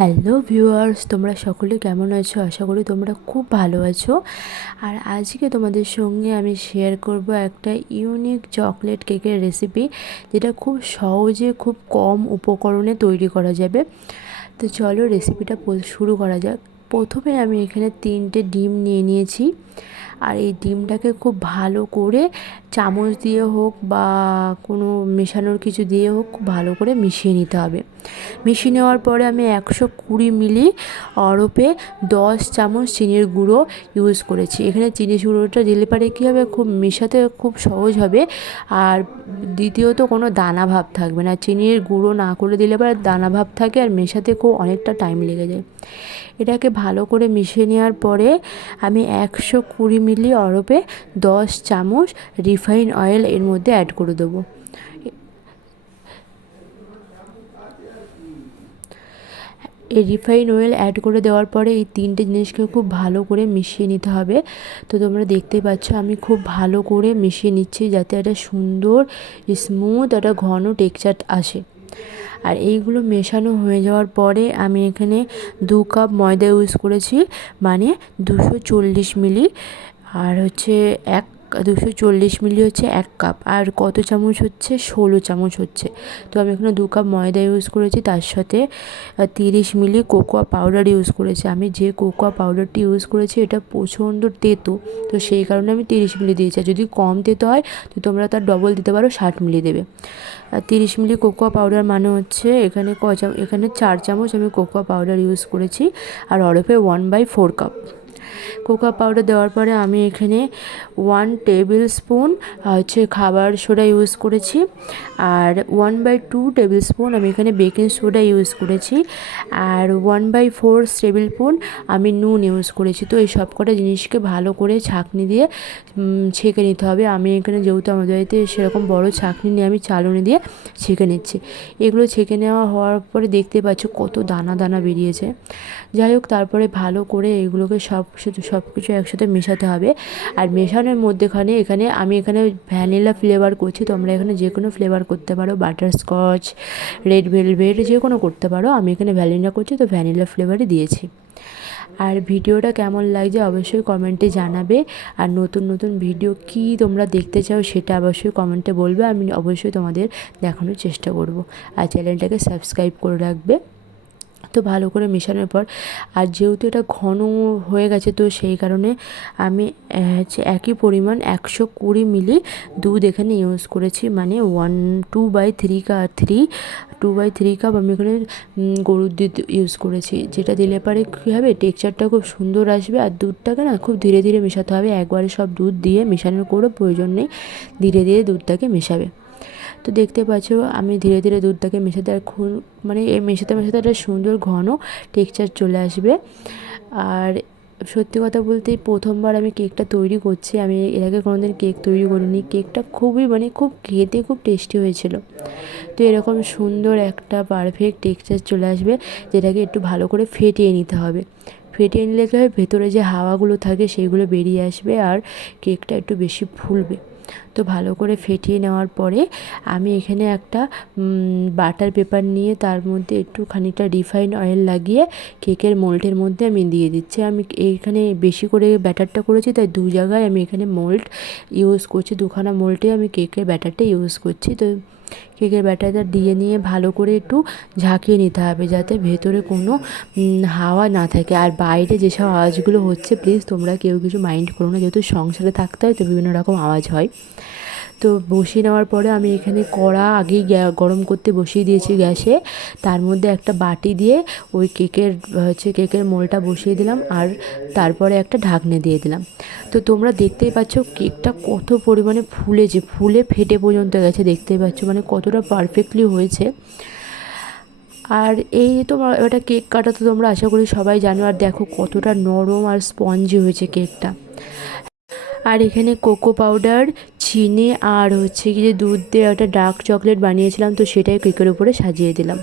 Hello viewers, তোমরা সকলে কেমন আছো? আশা করি তোমরা খুব ভালো আছো। আর আজকে তোমাদের সঙ্গে আমি শেয়ার করব একটা ইউনিক চকলেট কেকের রেসিপি, যেটা খুব সহজে খুব কম উপকরণে তৈরি করা যাবে। তো চলো রেসিপিটা শুরু করা যাক। প্রথমে আমি এখানে 3টে ডিম নিয়ে নিয়েছি। আর এই ডিমটাকে খুব ভালো করে চামচ দিয়ে হোক বা কোনো মেশানোর কিছু দিয়ে হোক খুব ভালো করে মিশিয়ে নিতে হবে। মিশিয়ে নেওয়ার পরে আমি 120 মিলি অরপে 10 চামচ চিনির গুঁড়ো ইউজ করেছি। এখানে চিনির গুঁড়োটা দিলে পারে কী হবে, খুব মেশাতে খুব সহজ হবে। আর দ্বিতীয়ত কোনো দানা ভাব থাকবে না। চিনির গুঁড়ো না করে দিলে পরে দানা ভাব থাকে আর মেশাতে খুব অনেকটা টাইম লেগে যায়। এটাকে ভালো করে মিশিয়ে নেওয়ার পরে আমি 120 মিলি অরপে 10 চামচ রিফাইন অয়েল এর মধ্যে অ্যাড করে দেবো। এই রিফাইন অয়েল অ্যাড করে দেওয়ার পরে এই 3টে জিনিসকে খুব ভালো করে মিশিয়ে নিতে হবে। তো তোমরা দেখতেই পাচ্ছ আমি খুব ভালো করে মিশিয়ে নিচ্ছি, যাতে একটা সুন্দর স্মুথ একটা ঘন টেক্সচার আসে। আর এইগুলো মেশানো হয়ে যাওয়ার পরে আমি এখানে 2 কাপ ময়দা ইউজ করেছি, মানে 240 মিলি। আর হচ্ছে 240 মিলি হচ্ছে 1 কাপ। আর কত চামচ হচ্ছে? 16 চামচ হচ্ছে। তো আমি এখানে 2 কাপ ময়দা ইউজ করেছি, তার সাথে 30 মিলি কোকোয়া পাউডার ইউজ করেছি। আমি যে কোকোয়া পাউডারটি ইউজ করেছি এটা প্রচণ্ড তেতো, তো সেই কারণে আমি 30 মিলি দিয়েছি। যদি কম তেতো হয় তো তোমরা তার ডবল দিতে পারো, 60 মিলি দেবে। আর 30 মিলি কোকোয়া পাউডার মানে হচ্ছে এখানে 4 চামচ আমি কোকোয়া পাউডার ইউজ করেছি। আর অরফে 1/4 কাপ কোকোয়া পাউডার দেওয়ার পরে আমি এখানে 1 টেবিল স্পুন হচ্ছে খাবার সোডা ইউজ করেছি। আর 1/2 টেবিল স্পুন আমি এখানে বেকিং সোডা ইউজ করেছি। আর 1/4 টেবিল স্পুন আমি নুন ইউজ করেছি। তো এই সব কটা জিনিসকে ভালো করে ছাঁকনি দিয়ে ছেঁকে নিতে হবে। আমি এখানে যেহেতু আমাদের বাড়িতে সেরকম বড় ছাঁকনি নিয়ে আমি চালনি দিয়ে ছেঁকে নিচ্ছি। এগুলো ছেঁকে নেওয়া হওয়ার পরে দেখতে পাচ্ছ কত দানা দানা বেরিয়েছে। যাই হোক, তারপরে ভালো করে এগুলোকে সব কিছু একসাথে মেশাতে হবে। আর মেশানোর মধ্যেখানে আমি এখানে ভ্যানিলা ফ্লেভার করছি। তোমরা এখানে যে কোনো ফ্লেভার করতে পারো, বাটারস্কচ, রেড ভেলভেট, যে কোনো করতে পারো। আমি এখানে ভ্যানিলা করছি, তো ভ্যানিলা ফ্লেভারই দিয়েছি। আর ভিডিওটা কেমন লাগছে অবশ্যই কমেন্টে জানাবে। আর নতুন নতুন ভিডিও কি তোমরা দেখতে চাও সেটা অবশ্যই কমেন্টে বলবে, আমি অবশ্যই তোমাদের দেখানোর চেষ্টা করব। আর চ্যানেলটাকে সাবস্ক্রাইব করে রাখবে। তো ভালো করে মেশানোর পর, আর যেহেতু এটা ঘন হয়ে গেছে তো সেই কারণে আমি হচ্ছে একই পরিমাণ 120 মিলি দুধ এখানে ইউজ করেছি, মানে 2/3 কাপ আমি এখানে গরুর দুধ ইউজ করেছি। যেটা দিলে পারে কী হবে, টেক্সচারটা খুব সুন্দর আসবে। আর দুধটাকে না খুব ধীরে ধীরে মেশাতে হবে, একবারে সব দুধ দিয়ে মেশানোর কোনো প্রয়োজন নেই, ধীরে ধীরে দুধটাকে মেশাবে। তো দেখতে পাচ্ছ আমি ধীরে ধীরে দুধটাকে মেশাতে, আর মানে এই মেশাতে মেশাতে একটা সুন্দর ঘন টেক্সচার চলে আসবে। আর সত্যি কথা বলতে প্রথমবার আমি কেকটা তৈরি করছি, আমি এর আগে কোনোদিন কেক তৈরি করিনি। কেকটা খুবই মানে খুব খেতে খুব টেস্টি হয়েছিল। তো এরকম সুন্দর একটা পারফেক্ট টেক্সচার চলে আসবে, যেটাকে একটু ভালো করে ফেটিয়ে নিতে হবে। ফেটিয়ে নিলে কী হবে, ভেতরে যে হাওয়াগুলো থাকে সেইগুলো বেরিয়ে আসবে আর কেকটা একটু বেশি ফুলবে। তো ভালো করে ফেটিয়ে নেওয়ার পরে আমি এখানে একটা বাটার পেপার নিয়ে তার মধ্যে একটু খানিকটা রিফাইন অয়েল লাগিয়ে কেকের মোল্ডের মধ্যে আমি দিয়ে দিচ্ছি। আমি এইখানে বেশি করে ব্যাটারটা করেছি, তাই 2 জায়গায় আমি এখানে মোল্ড ইউজ করছি। 2খানা মোল্ডে আমি কেকের ব্যাটারটা ইউজ করছি। তো কেকের ব্যাটারটা দিয়ে নিয়ে ভালো করে একটু ঝাঁকিয়ে নিতে হবে, যাতে ভেতরে কোনো হাওয়া না থাকে। আর বাইরে যেসব আওয়াজগুলো হচ্ছে প্লিজ তোমরা কেউ কিছু মাইন্ড করো না, যেহেতু সংসারে থাকতে হয় তো বিভিন্ন রকম আওয়াজ হয়। তো বসিয়ে নেওয়ার পরে আমি এখানে কড়া আগেই গরম করতে বসিয়ে দিয়েছি গ্যাসে। তার মধ্যে একটা বাটি দিয়ে ওই কেকের মোলটা বসিয়ে দিলাম, আর তারপরে একটা ঢাকনা দিয়ে দিলাম। তো তোমরা দেখতেই পাচ্ছ কেকটা কত পরিমাণে ফুলেছে, ফুলে ফেটে পর্যন্ত গেছে। দেখতেই পাচ্ছ মানে কতটা পারফেক্টলি হয়েছে। আর এই তোমার এটা কেক কাটা তো তোমরা আশা করি সবাই জানো। আর দেখো কতটা নরম আর স্পঞ্জি হয়েছে কেকটা। আর এখানে কোকো পাউডার, চিনি আর হচ্ছে কি যে দুধ দিয়ে একটা ডার্ক চকলেট বানিয়েছিলাম, তো সেটাই কেকের উপরে সাজিয়ে দিলাম।